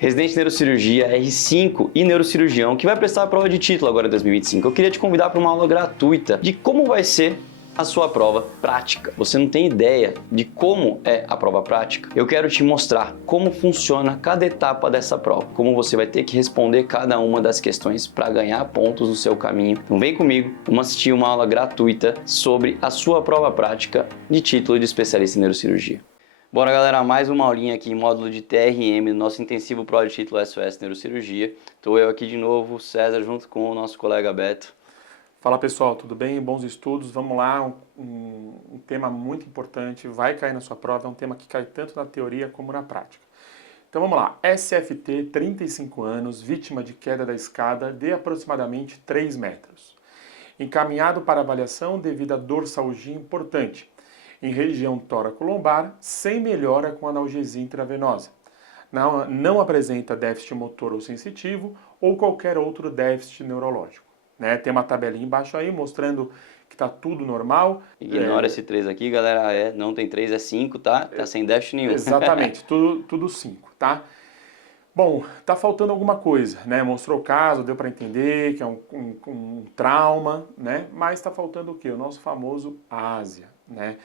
Residente de Neurocirurgia, R5 e neurocirurgião que vai prestar a prova de título agora em 2025. Eu queria te convidar para uma aula gratuita de como vai ser a sua prova prática. Você não tem ideia de como é a prova prática? Eu quero te mostrar como funciona cada etapa dessa prova, como você vai ter que responder cada uma das questões para ganhar pontos no seu caminho. Então vem comigo, vamos assistir uma aula gratuita sobre a sua prova prática de título de especialista em neurocirurgia. Bora galera, mais uma aulinha aqui em módulo de TRM, nosso intensivo Pro de título SOS Neurocirurgia. Estou eu aqui de novo, César, junto com o nosso colega Beto. Fala pessoal, tudo bem? Bons estudos, vamos lá, um tema muito importante, vai cair na sua prova, é um tema que cai tanto na teoria como na prática. Então vamos lá, SFT, 35 anos, vítima de queda da escada de aproximadamente 3 metros. Encaminhado para avaliação devido a dorsalgia importante, em região tóraco-lombar, sem melhora com analgesia intravenosa. Não apresenta déficit motor ou sensitivo ou qualquer outro déficit neurológico. Né? Tem uma tabelinha embaixo aí mostrando que está tudo normal. Ignora esse 3 aqui, galera. Não tem 3, é 5, tá? Tá sem déficit nenhum. Exatamente, tudo 5, tá? Bom, tá faltando alguma coisa, né? Mostrou o caso, deu para entender que é um trauma, né? Mas está faltando o quê? O nosso famoso ASIA, né?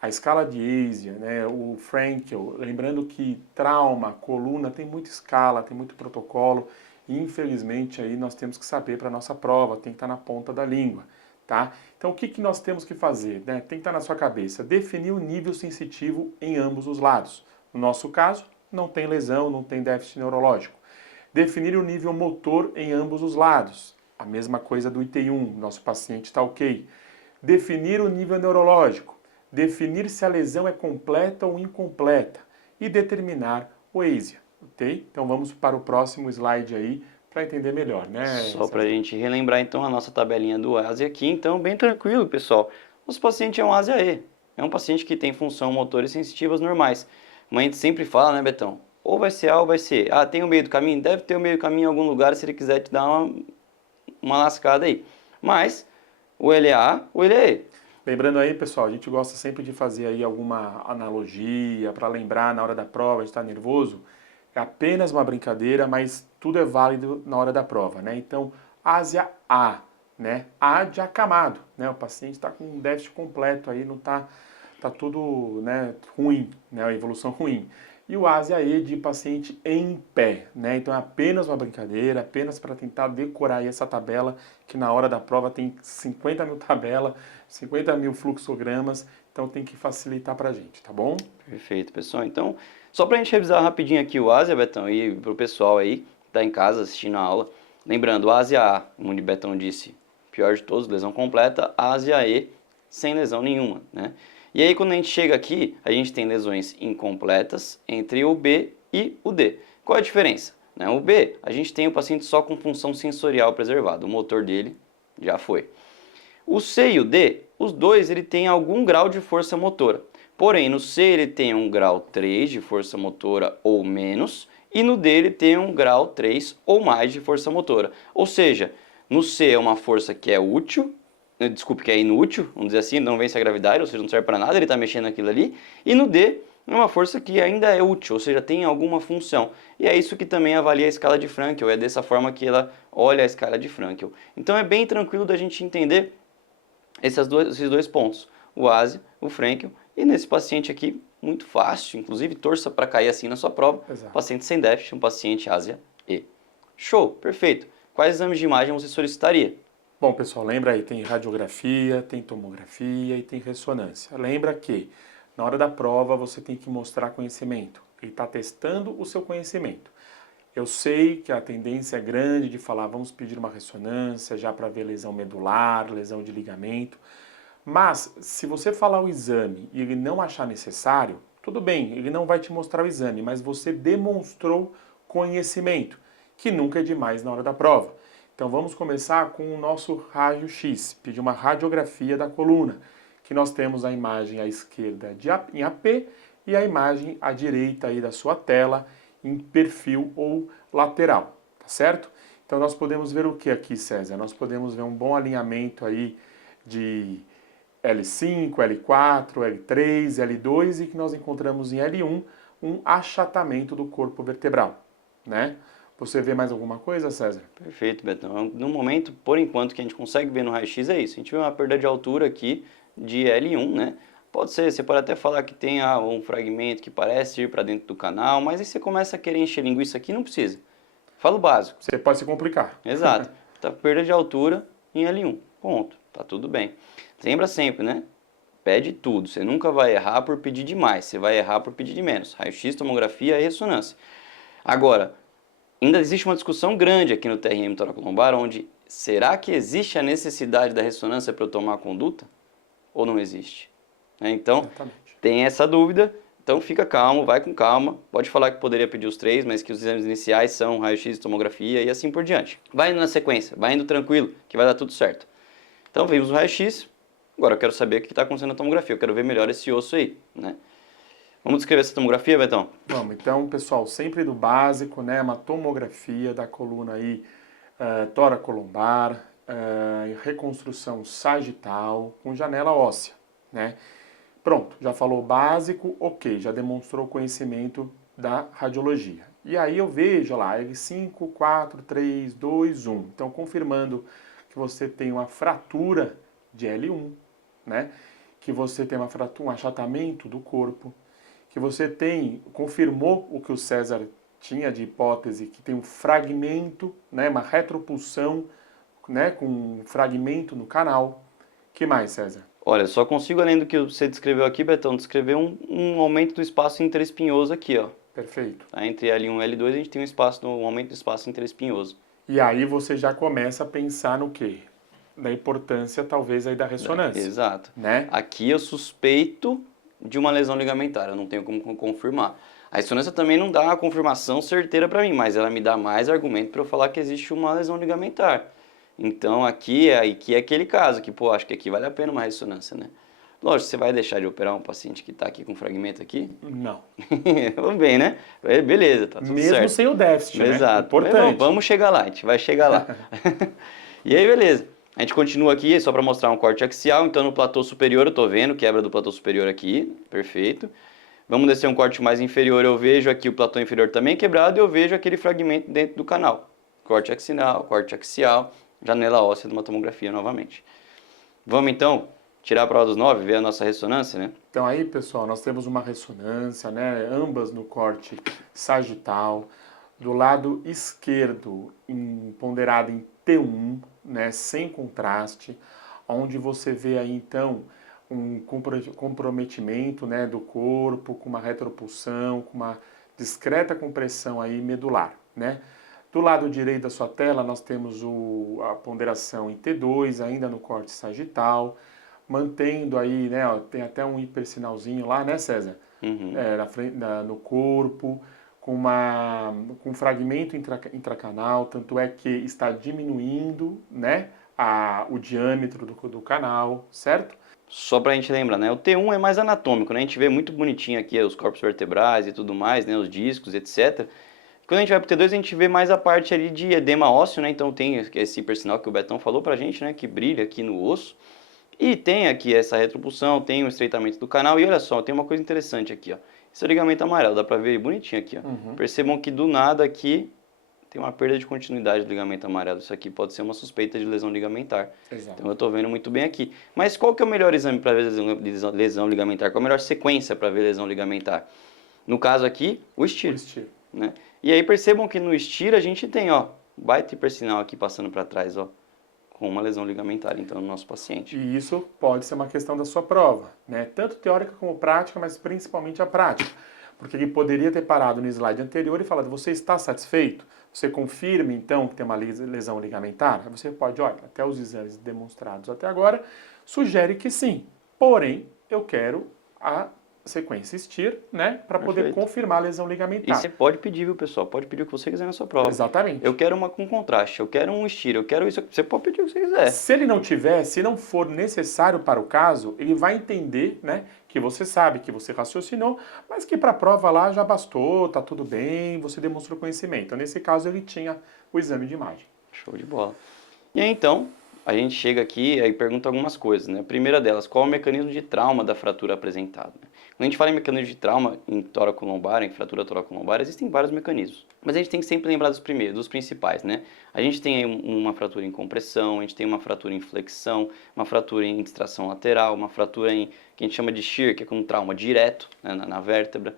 A escala de ASIA, né? O Frankel, lembrando que trauma, coluna, tem muita escala, tem muito protocolo. E infelizmente aí nós temos que saber para a nossa prova, tem que estar na ponta da língua, tá? Então o que nós temos que fazer, né? Tem que estar na sua cabeça, definir o nível sensitivo em ambos os lados. No nosso caso, não tem lesão, não tem déficit neurológico. Definir o nível motor em ambos os lados. A mesma coisa do ITI1, nosso paciente está ok. Definir o nível neurológico. Definir se a lesão é completa ou incompleta. E determinar o ASIA. Ok? Então vamos para o próximo slide aí para entender melhor, né? Só para a gente relembrar então a nossa tabelinha do ASIA aqui, então bem tranquilo, pessoal. Nosso paciente é um ASIA-E, é um paciente que tem função motora e sensitivas normais. Mas a gente sempre fala, né, Betão? Ou vai ser A ou vai ser E. Ah, tem o meio do caminho? Deve ter o meio do caminho em algum lugar se ele quiser te dar uma lascada aí. Mas, ou ele é A ou ele é E. Lembrando aí, pessoal, a gente gosta sempre de fazer aí alguma analogia para lembrar na hora da prova, de estar nervoso. É apenas uma brincadeira, mas tudo é válido na hora da prova, né? Então, ASIA A, né? A de acamado, né? O paciente está com um déficit completo aí, não tá tudo, né, ruim, né? A evolução ruim. E o ASIA E de paciente em pé, né? Então é apenas uma brincadeira, apenas para tentar decorar aí essa tabela, que na hora da prova tem 50 mil tabelas, 50 mil fluxogramas, então tem que facilitar para a gente, tá bom? Perfeito, pessoal. Então, só para a gente revisar rapidinho aqui o ASIA, Betão, e para o pessoal aí que está em casa assistindo a aula. Lembrando, o ASIA A, como o Betão disse, pior de todos, lesão completa. ASIA E, sem lesão nenhuma, né? E aí, quando a gente chega aqui, a gente tem lesões incompletas entre o B e o D. Qual é a diferença? O B, a gente tem o paciente só com função sensorial preservada, o motor dele já foi. O C e o D, os dois, ele tem algum grau de força motora. Porém, no C ele tem um grau 3 de força motora ou menos, e no D ele tem um grau 3 ou mais de força motora. Ou seja, no C é uma força que é útil, que é inútil, vamos dizer assim, não vence a gravidade, ou seja, não serve para nada, ele está mexendo aquilo ali. E no D é uma força que ainda é útil, ou seja, tem alguma função. E é isso que também avalia a escala de Frankel, é dessa forma que ela olha a escala de Frankel. Então é bem tranquilo da gente entender esses dois pontos, o ASIA, o Frankel, e nesse paciente aqui, muito fácil, inclusive torça para cair assim na sua prova, Exato. Paciente sem déficit, um paciente ASIA-E. Show, perfeito. Quais exames de imagem você solicitaria? Bom, pessoal, lembra aí, tem radiografia, tem tomografia e tem ressonância. Lembra que na hora da prova você tem que mostrar conhecimento. Ele está testando o seu conhecimento. Eu sei que a tendência é grande de falar, vamos pedir uma ressonância já para ver lesão medular, lesão de ligamento. Mas, se você falar o exame e ele não achar necessário, tudo bem, ele não vai te mostrar o exame, mas você demonstrou conhecimento, que nunca é demais na hora da prova. Então vamos começar com o nosso raio-x, pedir uma radiografia da coluna, que nós temos a imagem à esquerda em AP e a imagem à direita aí da sua tela em perfil ou lateral, tá certo? Então nós podemos ver o que aqui, César? Nós podemos ver um bom alinhamento aí de L5, L4, L3, L2 e que nós encontramos em L1 um achatamento do corpo vertebral. né? Você vê mais alguma coisa, César? Perfeito, Betão. No momento, por enquanto, que a gente consegue ver no raio-x é isso. A gente vê uma perda de altura aqui de L1, né? Pode ser, você pode até falar que tem um fragmento que parece ir para dentro do canal, mas aí você começa a querer encher linguiça aqui, não precisa. Fala o básico. Você pode se complicar. Exato. Tá perda de altura em L1. Ponto. Tá tudo bem. Lembra sempre, né? Pede tudo. Você nunca vai errar por pedir demais. Você vai errar por pedir de menos. Raio-x, tomografia e ressonância. Agora, ainda existe uma discussão grande aqui no TRM toracolombar, onde será que existe a necessidade da ressonância para eu tomar a conduta? Ou não existe? Então, Exatamente. tem essa dúvida. Então fica calmo, vai com calma. Pode falar que poderia pedir os 3, mas que os exames iniciais são raio-x, tomografia e assim por diante. Vai indo na sequência, vai indo tranquilo, que vai dar tudo certo. Então vimos o raio-x, agora eu quero saber o que está acontecendo na tomografia. Eu quero ver melhor esse osso aí, né? Vamos descrever essa tomografia, Betão? Vamos, então, pessoal, sempre do básico, né? Uma tomografia da coluna aí, toracolombar, reconstrução sagital com janela óssea, né? Pronto, já falou o básico, ok, já demonstrou o conhecimento da radiologia. E aí eu vejo lá, L5, 4, 3, 2, 1. Então, confirmando que você tem uma fratura de L1, né? Que você tem uma fratura, um achatamento do corpo, que você confirmou o que o César tinha de hipótese, que tem um fragmento, né? Uma retropulsão, né? Com um fragmento no canal. Que mais, César? Olha, só consigo, além do que você descreveu aqui, Betão, descrever um aumento do espaço interespinhoso aqui, ó. Perfeito. Tá? Entre L1 e L2 a gente tem um aumento do espaço interespinhoso. E aí você já começa a pensar no quê? Da importância, talvez, aí da ressonância. Exato. Né? Aqui eu suspeito de uma lesão ligamentar, eu não tenho como confirmar. A ressonância também não dá uma confirmação certeira para mim, mas ela me dá mais argumento para eu falar que existe uma lesão ligamentar. Então aqui é aquele caso que, pô, acho que aqui vale a pena uma ressonância, né? Lógico, você vai deixar de operar um paciente que está aqui com fragmento aqui? Não. Vamos bem, né? Beleza, tá tudo certo. Mesmo sem o déficit, né? Exato. Importante. Vamos chegar lá, a gente vai chegar lá. E aí, beleza. A gente continua aqui só para mostrar um corte axial. Então, no platô superior, eu estou vendo quebra do platô superior aqui. Perfeito. Vamos descer um corte mais inferior, eu vejo aqui o platô inferior também quebrado e eu vejo aquele fragmento dentro do canal. Corte axial, janela óssea de uma tomografia novamente. Vamos, então, tirar a prova dos 9, ver a nossa ressonância, né? Então aí, pessoal, nós temos uma ressonância, né? Ambas no corte sagital. Do lado esquerdo, ponderado em T1, né? Sem contraste. Onde você vê aí, então, um comprometimento, né, do corpo, com uma retropulsão, com uma discreta compressão aí medular, né? Do lado direito da sua tela, nós temos a ponderação em T2, ainda no corte sagital, mantendo aí, né, ó, tem até um hipersinalzinho lá, né, César? Uhum. No corpo, com um fragmento intracanal, tanto é que está diminuindo, né, o diâmetro do canal, certo? Só pra gente lembrar, né? O T1 é mais anatômico, né? A gente vê muito bonitinho aqui os corpos vertebrais e tudo mais, né? Os discos, etc. Quando a gente vai pro T2, a gente vê mais a parte ali de edema ósseo, né? Então tem esse hipersinal que o Betão falou pra gente, né? Que brilha aqui no osso. E tem aqui essa retropulsão, tem o estreitamento do canal. E olha só, tem uma coisa interessante aqui, ó. Esse é o ligamento amarelo, dá pra ver bonitinho aqui, ó. Uhum. Percebam que do nada aqui tem uma perda de continuidade do ligamento amarelo. Isso aqui pode ser uma suspeita de lesão ligamentar. Exato. Então eu estou vendo muito bem aqui. Mas qual que é o melhor exame para ver lesão ligamentar? Qual a melhor sequência para ver lesão ligamentar? No caso aqui, o estiro. Né? E aí percebam que no estiro a gente tem, ó, baita hipersinal aqui passando para trás, ó, com uma lesão ligamentar, então, no nosso paciente. E isso pode ser uma questão da sua prova, né? Tanto teórica como prática, mas principalmente a prática. Porque ele poderia ter parado no slide anterior e falado, você está satisfeito? Você confirma, então, que tem uma lesão ligamentar? Aí você pode, olha, até os exames demonstrados até agora, sugere que sim. Porém, eu quero a sequência STIR, né, para poder confirmar a lesão ligamentar. E você pode pedir, viu, pessoal? Pode pedir o que você quiser na sua prova. Exatamente. Eu quero uma com contraste, eu quero um STIR, eu quero isso. Você pode pedir o que você quiser. Se ele não tiver, se não for necessário para o caso, ele vai entender, né, que você sabe, que você raciocinou, mas que para a prova lá já bastou, tá tudo bem, você demonstrou conhecimento. Então, nesse caso, ele tinha o exame de imagem. Show de bola. E aí, então, a gente chega aqui e pergunta algumas coisas, né? A primeira delas, qual é o mecanismo de trauma da fratura apresentado? Né? Quando Quando a gente fala em mecanismo de trauma em toracolombar, em fratura toracolombar, existem vários mecanismos. Mas a gente tem que sempre lembrar dos primeiros, dos principais, né? A gente tem uma fratura em compressão, a gente tem uma fratura em flexão, uma fratura em distração lateral, uma fratura em que a gente chama de shear, que é com um trauma direto, né, na vértebra.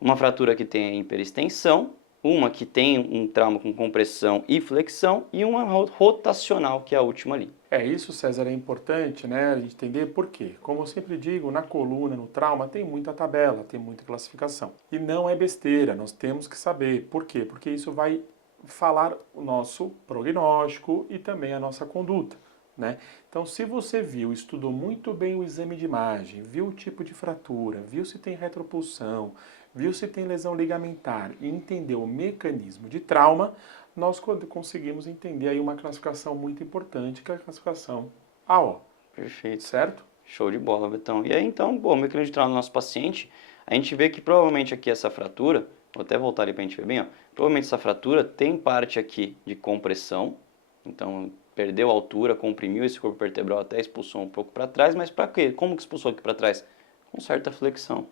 Uma fratura que tem a hiperextensão, uma que tem um trauma com compressão e flexão e uma rotacional, que é a última ali. Isso, César, é importante, né, a gente entender por quê. Como eu sempre digo, na coluna, no trauma, tem muita tabela, tem muita classificação. E não é besteira, nós temos que saber. Por quê? Porque isso vai falar o nosso prognóstico e também a nossa conduta, né? Então, se você viu, estudou muito bem o exame de imagem, viu o tipo de fratura, viu se tem retropulsão, viu se tem lesão ligamentar e entendeu o mecanismo de trauma, nós conseguimos entender aí uma classificação muito importante, que é a classificação AO. Perfeito. Certo? Show de bola, Betão. E aí, então, bom, o mecanismo de trauma do nosso paciente, a gente vê que provavelmente aqui essa fratura, vou até voltar ali para a gente ver bem, ó, provavelmente essa fratura tem parte aqui de compressão, então perdeu a altura, comprimiu esse corpo vertebral até expulsou um pouco para trás, mas para quê? Como que expulsou aqui para trás? Com certa flexão.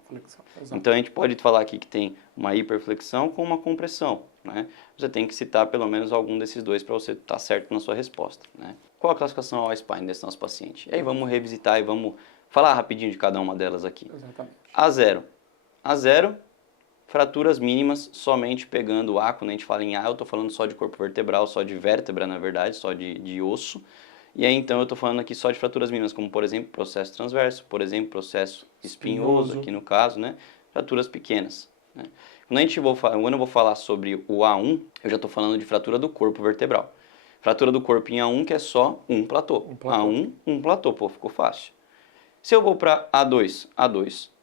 Então a gente pode falar aqui que tem uma hiperflexão com uma compressão, né? Você tem que citar pelo menos algum desses dois para você estar certo na sua resposta, né? Qual a classificação ao spine desse nosso paciente? E aí vamos revisitar e vamos falar rapidinho de cada uma delas aqui. Exatamente. A0. A0, fraturas mínimas, somente pegando A. Quando a gente fala em A, eu estou falando só de corpo vertebral, só de vértebra, na verdade, só de osso. E aí, então, eu estou falando aqui só de fraturas mínimas, como, por exemplo, processo transverso, por exemplo, processo espinhoso, aqui no caso, né? Fraturas pequenas, né? Quando eu vou falar sobre o A1, eu já estou falando de fratura do corpo vertebral. Fratura do corpo em A1, que é só um platô. A1, um platô, pô, ficou fácil. Se eu vou para A2,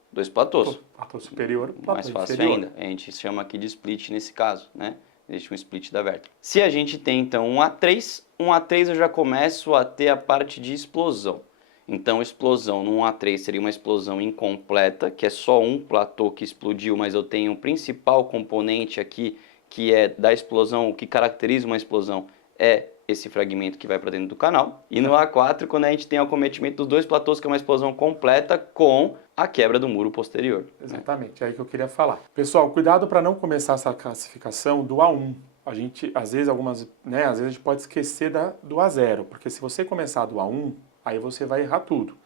dois platôs. Platô superior, platô mais fácil inferior. ainda. A gente chama aqui de split nesse caso, né? Existe um split da vértebra. Se a gente tem, então, um A3 eu já começo a ter a parte de explosão. Então, explosão num A3 seria uma explosão incompleta, que é só um platô que explodiu, mas eu tenho o principal componente aqui, que é da explosão, o que caracteriza uma explosão é esse fragmento que vai para dentro do canal. E no A4, quando a gente tem o acometimento dos dois platôs, que é uma explosão completa com a quebra do muro posterior. Exatamente, é aí que eu queria falar. Pessoal, cuidado para não começar essa classificação do A1. A gente, às vezes, às vezes a gente pode esquecer do A0, porque se você começar do A1, aí você vai errar tudo.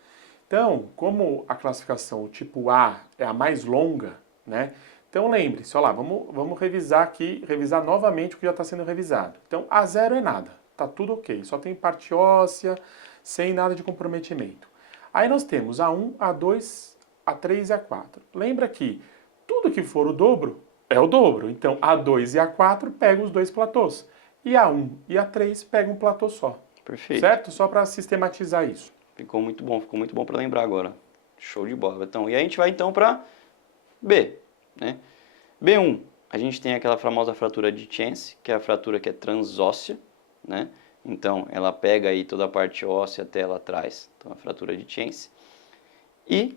Então, como a classificação tipo A é a mais longa, né? Então lembre-se, olha lá, vamos revisar aqui, revisar novamente o que já está sendo revisado. Então, A0 é nada, tá tudo ok, só tem parte óssea, sem nada de comprometimento. Aí nós temos A1, A2, A3 e A4. Lembra que tudo que for o dobro é o dobro. Então, A2 e A4 pegam os dois platôs. E A1 e A3 pegam um platô só. Perfeito. Certo? Só para sistematizar isso. Ficou muito bom para lembrar agora. Show de bola, Betão. E aí a gente vai então para B, né? B1, a gente tem aquela famosa fratura de Chance, que é a fratura que é transóssea, né? Então, ela pega aí toda a parte óssea até lá atrás, então a fratura de Chance. E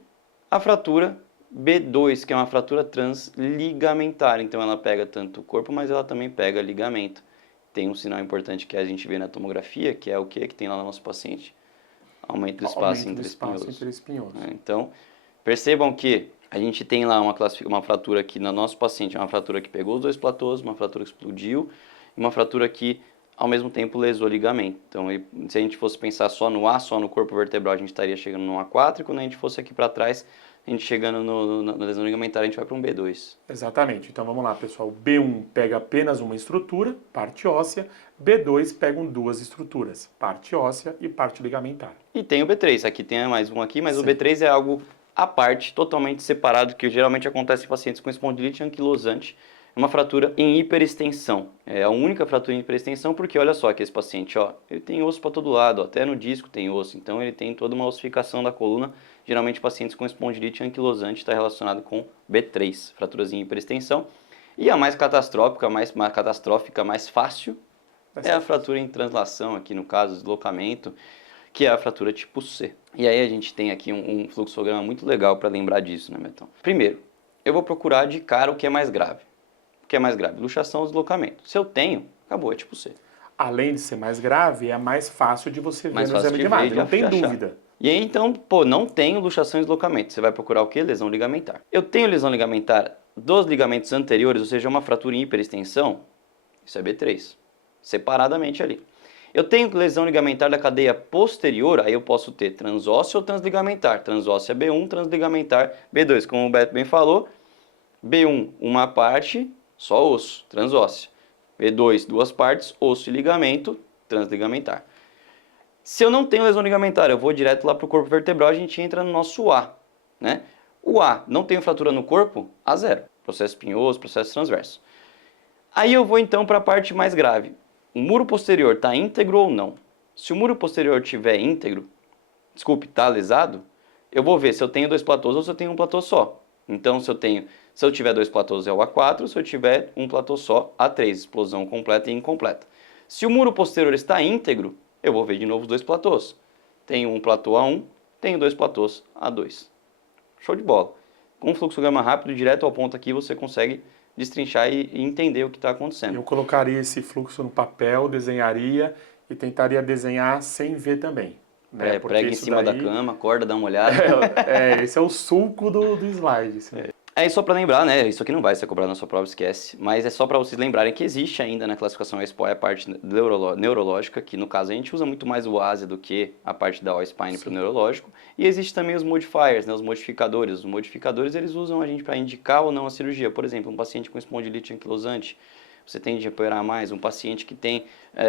a fratura B2, que é uma fratura transligamentar, então ela pega tanto o corpo, mas ela também pega ligamento. Tem um sinal importante que a gente vê na tomografia, que é o que tem lá no nosso paciente? Aumento do espaço interespinhoso. Então, percebam que a gente tem lá uma fratura aqui no nosso paciente, uma fratura que pegou os dois platôs, uma fratura que explodiu, e uma fratura que, ao mesmo tempo, lesou o ligamento. Então, se a gente fosse pensar só no A, só no corpo vertebral, a gente estaria chegando no A4, e quando a gente fosse aqui para trás, a gente chegando na lesão ligamentar, a gente vai para um B2. Exatamente. Então vamos lá, pessoal. B1 pega apenas uma estrutura, parte óssea. B2 pegam duas estruturas, parte óssea e parte ligamentar. E tem o B3. Aqui tem mais um aqui, mas Sim. O B3 é algo à parte, totalmente separado, que geralmente acontece em pacientes com espondilite anquilosante. É uma fratura em hiperextensão. É a única fratura em hiperextensão porque, olha só, que esse paciente, ó, ele tem osso para todo lado, ó, até no disco tem osso. Então ele tem toda uma ossificação da coluna. Geralmente pacientes com espondilite anquilosante está relacionado com B3, fraturas em hiperextensão. E a mais catastrófica, mais fácil, é a fratura em translação, aqui no caso, deslocamento, que é a fratura tipo C. E aí a gente tem aqui um fluxograma muito legal para lembrar disso, né, Betão? Primeiro, eu vou procurar de cara o que é mais grave. O que é mais grave? Luxação ou deslocamento. Se eu tenho, acabou, é tipo C. Além de ser mais grave, é mais fácil de você ver Mais no fácil exame de de ver e imagem, de não tem achar. dúvida. E aí, então, pô, não tenho luxação e deslocamento. Você vai procurar o quê? Lesão ligamentar. Eu tenho lesão ligamentar dos ligamentos anteriores, ou seja, uma fratura em hiperextensão, isso é B3, separadamente ali. Eu tenho lesão ligamentar da cadeia posterior, aí eu posso ter transóssea ou transligamentar. Transóssea B1, transligamentar B2. Como o Beto bem falou, B1, uma parte, só osso, transóssea. B2, duas partes, osso e ligamento, transligamentar. Se eu não tenho lesão ligamentar, eu vou direto lá para o corpo vertebral, a gente entra no nosso A, né? O A, não tenho fratura no corpo? A0. Processo espinhoso, processo transverso. Aí eu vou então para a parte mais grave. O muro posterior está íntegro ou não? Se o muro posterior estiver íntegro, está lesado, eu vou ver se eu tenho dois platôs ou se eu tenho um platô só. Então, se eu tiver dois platôs é o A4, se eu tiver um platô só, A3, explosão completa e incompleta. Se o muro posterior está íntegro, eu vou ver de novo os dois platôs. Tenho um platô A1, tenho dois platôs A2. Show de bola. Com um fluxograma rápido, direto ao ponto aqui, você consegue destrinchar e entender o que está acontecendo. Eu colocaria esse fluxo no papel, desenharia e tentaria desenhar sem ver também. Né? Prega em cima da cama, acorda, dá uma olhada. Esse é o suco do slide. Assim. É só para lembrar, né? Isso aqui não vai ser cobrado na sua prova, esquece. Mas é só para vocês lembrarem que existe ainda na classificação O-Spine a parte neurológica, que no caso a gente usa muito mais o ASIA do que a parte da O-Spine para o neurológico. E existe também os modifiers, né? Os modificadores. Os modificadores eles usam a gente para indicar ou não a cirurgia. Por exemplo, um paciente com espondilite anquilosante, você tende a operar mais. Um paciente que tem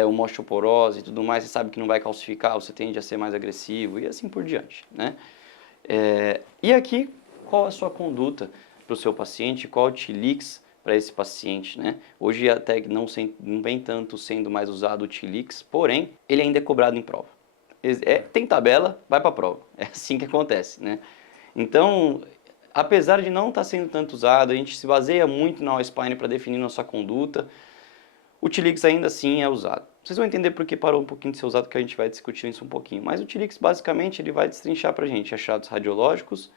uma osteoporose e tudo mais, você sabe que não vai calcificar, você tende a ser mais agressivo e assim por diante, né? E aqui, qual a sua conduta para o seu paciente, qual o TLIX para esse paciente, né? Hoje até não vem tanto sendo mais usado o TLIX, porém, ele ainda é cobrado em prova. Tem tabela, vai para a prova. É assim que acontece, né? Então, apesar de não estar sendo tanto usado, a gente se baseia muito na O-Spine para definir nossa conduta, o TLIX ainda assim é usado. Vocês vão entender por que parou um pouquinho de ser usado, que a gente vai discutir isso um pouquinho. Mas o TLIX, basicamente, ele vai destrinchar para a gente achados radiológicos,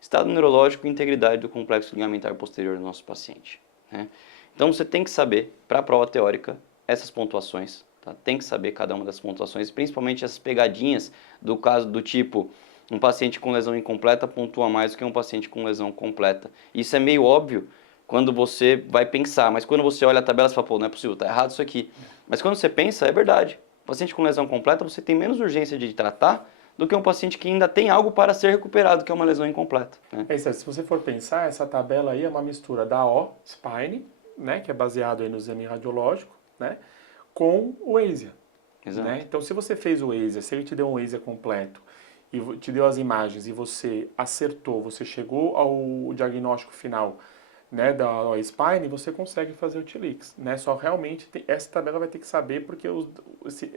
estado neurológico e integridade do complexo ligamentar posterior do nosso paciente, né? Então você tem que saber, para a prova teórica, essas pontuações, tá? Tem que saber cada uma das pontuações, principalmente essas pegadinhas do caso do tipo, um paciente com lesão incompleta pontua mais do que um paciente com lesão completa. Isso é meio óbvio quando você vai pensar, mas quando você olha a tabela você fala, pô, não é possível, tá errado isso aqui. Mas quando você pensa, é verdade. O paciente com lesão completa, você tem menos urgência de tratar do que um paciente que ainda tem algo para ser recuperado, que é uma lesão incompleta, né? Se você for pensar, essa tabela aí é uma mistura da O-Spine, né, que é baseado aí no exame radiológico, né, com o ASIA. Exato. Né? Então, se você fez o ASIA, se ele te deu um ASIA completo e te deu as imagens e você acertou, você chegou ao diagnóstico final, né, da O-Spine, você consegue fazer o TLIX, né? Só realmente essa tabela vai ter que saber porque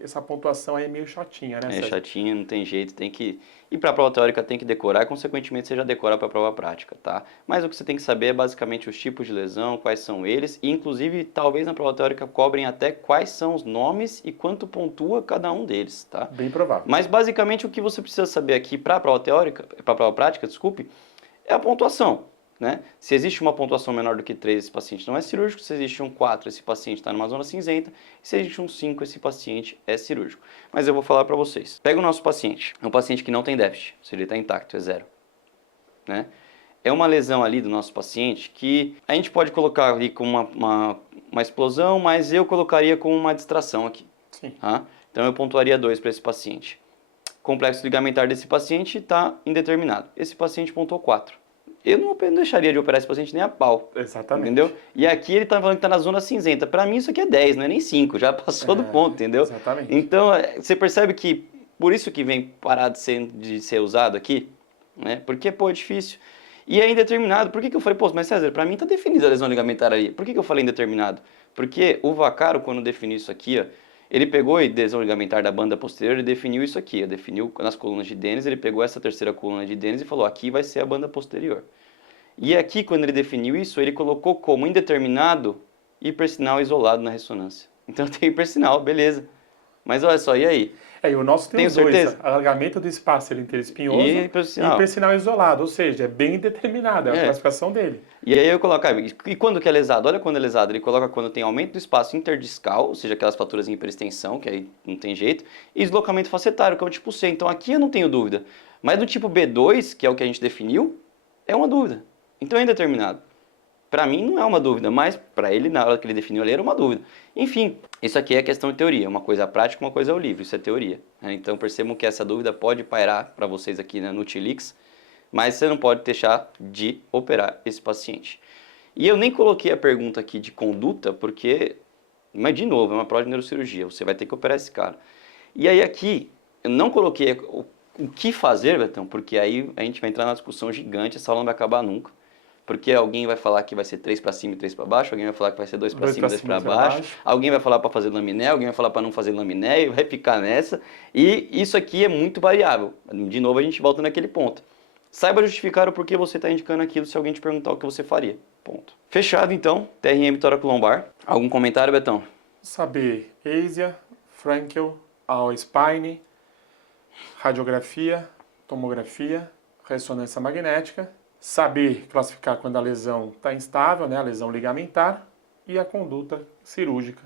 essa pontuação aí é meio chatinha, né? É chatinha, não tem jeito, tem que... E para a prova teórica tem que decorar, e consequentemente você já decora para a prova prática, tá? Mas o que você tem que saber é basicamente os tipos de lesão, quais são eles, e inclusive talvez na prova teórica cobrem até quais são os nomes e quanto pontua cada um deles, tá? Bem provável. Mas basicamente o que você precisa saber aqui para a prova teórica, para a prova prática, desculpe, é a pontuação. Né? Se existe uma pontuação menor do que 3, esse paciente não é cirúrgico. Se existe um 4, esse paciente está numa zona cinzenta. Se existe um 5, esse paciente é cirúrgico. Mas eu vou falar para vocês. Pega o nosso paciente. É um paciente que não tem déficit. Se ele está intacto, é 0. Né? É uma lesão ali do nosso paciente que a gente pode colocar ali como uma explosão, mas eu colocaria como uma distração aqui. Sim. Tá? Então eu pontuaria 2 para esse paciente. Complexo ligamentar desse paciente está indeterminado. Esse paciente pontuou 4. Eu não deixaria de operar esse paciente nem a pau. Exatamente. Entendeu? E aqui ele está falando que está na zona cinzenta. Para mim isso aqui é 10, não é nem 5. Já passou do ponto, entendeu? Exatamente. Então, você percebe que por isso que vem parar de ser usado aqui, né? Porque, pô, é difícil. E é indeterminado. Por que eu falei, pô, mas César, para mim está definida a lesão ligamentar aí. Por que eu falei indeterminado? Porque o Vaccaro, quando definiu isso aqui, ó, ele pegou a lesão ligamentar da banda posterior e definiu isso aqui. Definiu nas colunas de Dennis, ele pegou essa terceira coluna de Dennis e falou, aqui vai ser a banda posterior. E aqui, quando ele definiu isso, ele colocou como indeterminado hipersinal isolado na ressonância. Então tem hipersinal, beleza. Mas olha só, e aí? E o nosso tem Tenho os dois, certeza? alargamento do espaço interespinhoso E e hipersinal. hipersinal isolado, ou seja, é bem determinado, é a classificação dele. E aí eu coloco, e quando que é lesado? Olha quando é lesado, ele coloca quando tem aumento do espaço interdiscal, ou seja, aquelas fraturas em hiperextensão, que aí não tem jeito, e deslocamento facetário, que é o tipo C. Então aqui eu não tenho dúvida. Mas do tipo B2, que é o que a gente definiu, é uma dúvida. Então é indeterminado. Para mim não é uma dúvida, mas para ele, na hora que ele definiu ali, era uma dúvida. Enfim, isso aqui é questão de teoria. Uma coisa é prática, uma coisa é o livro. Isso é teoria. Então percebam que essa dúvida pode pairar para vocês aqui no Tilix, mas você não pode deixar de operar esse paciente. E eu nem coloquei a pergunta aqui de conduta, porque, mas de novo, é uma prova de neurocirurgia. Você vai ter que operar esse cara. E aí aqui, eu não coloquei o que fazer, Betão, porque aí a gente vai entrar numa discussão gigante, essa aula não vai acabar nunca. Porque alguém vai falar que vai ser 3 para cima e 3 para baixo, alguém vai falar que vai ser 2 para cima e 2 para baixo, alguém vai falar para fazer laminé, alguém vai falar para não fazer laminé e vai ficar nessa. E isso aqui é muito variável. De novo a gente volta naquele ponto. Saiba justificar o porquê você está indicando aquilo se alguém te perguntar o que você faria. Ponto. Fechado então, TRM tóraco-lombar. Algum comentário, Betão? Saber ASIA, Frankel, All-Spine, radiografia, tomografia, ressonância magnética. Saber classificar quando a lesão está instável, né, a lesão ligamentar, e a conduta cirúrgica,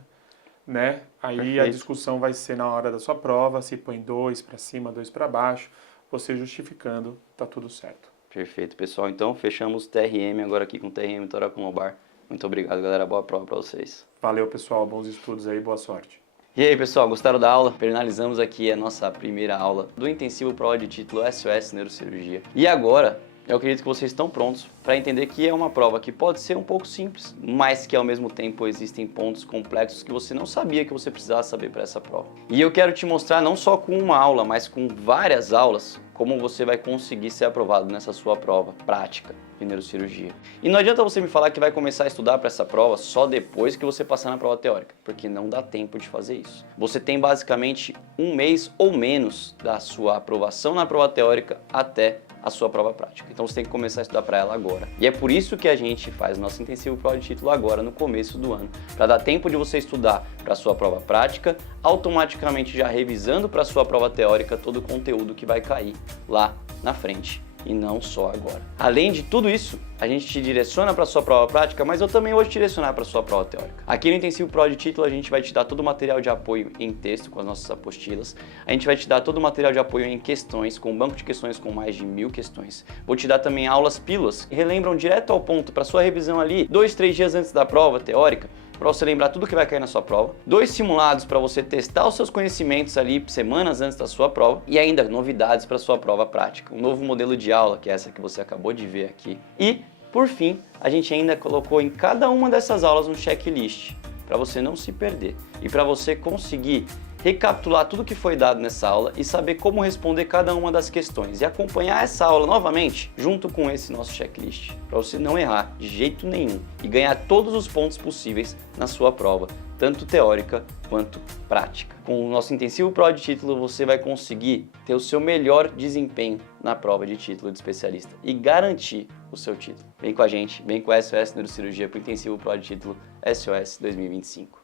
né? Aí Perfeito. A discussão vai ser na hora da sua prova, se põe 2 para cima, 2 para baixo, você justificando, tá tudo certo. Perfeito, pessoal. Então fechamos TRM agora aqui com TRM tóraco-lombar. Muito obrigado, galera. Boa prova para vocês. Valeu, pessoal. Bons estudos aí, boa sorte. E aí, pessoal, gostaram da aula? Finalizamos aqui a nossa primeira aula do intensivo prova de título SOS Neurocirurgia. E agora, eu acredito que vocês estão prontos para entender que é uma prova que pode ser um pouco simples, mas que ao mesmo tempo existem pontos complexos que você não sabia que você precisava saber para essa prova. E eu quero te mostrar não só com uma aula, mas com várias aulas, como você vai conseguir ser aprovado nessa sua prova prática de neurocirurgia. E não adianta você me falar que vai começar a estudar para essa prova só depois que você passar na prova teórica, porque não dá tempo de fazer isso. Você tem basicamente um mês ou menos da sua aprovação na prova teórica até a sua prova prática. Então você tem que começar a estudar para ela agora. E é por isso que a gente faz nosso intensivo prova de título agora, no começo do ano, para dar tempo de você estudar para a sua prova prática, automaticamente já revisando para a sua prova teórica todo o conteúdo que vai cair lá na frente. E não só agora. Além de tudo isso, a gente te direciona para a sua prova prática, mas eu também vou te direcionar para a sua prova teórica. Aqui no Intensivo Prova de Título, a gente vai te dar todo o material de apoio em texto com as nossas apostilas. A gente vai te dar todo o material de apoio em questões, com um banco de questões com mais de 1000 questões. Vou te dar também aulas pílulas, que relembram direto ao ponto para sua revisão ali, 2, 3 dias antes da prova teórica, para você lembrar tudo que vai cair na sua prova, 2 simulados para você testar os seus conhecimentos ali semanas antes da sua prova e ainda novidades para sua prova prática, um novo modelo de aula, que é essa que você acabou de ver aqui. E, por fim, a gente ainda colocou em cada uma dessas aulas um checklist para você não se perder e para você conseguir recapitular tudo que foi dado nessa aula e saber como responder cada uma das questões e acompanhar essa aula novamente junto com esse nosso checklist, para você não errar de jeito nenhum e ganhar todos os pontos possíveis na sua prova, tanto teórica quanto prática. Com o nosso intensivo prova de título, você vai conseguir ter o seu melhor desempenho na prova de título de especialista e garantir o seu título. Vem com a gente, vem com a SOS Neurocirurgia para o intensivo prova de título SOS 2025.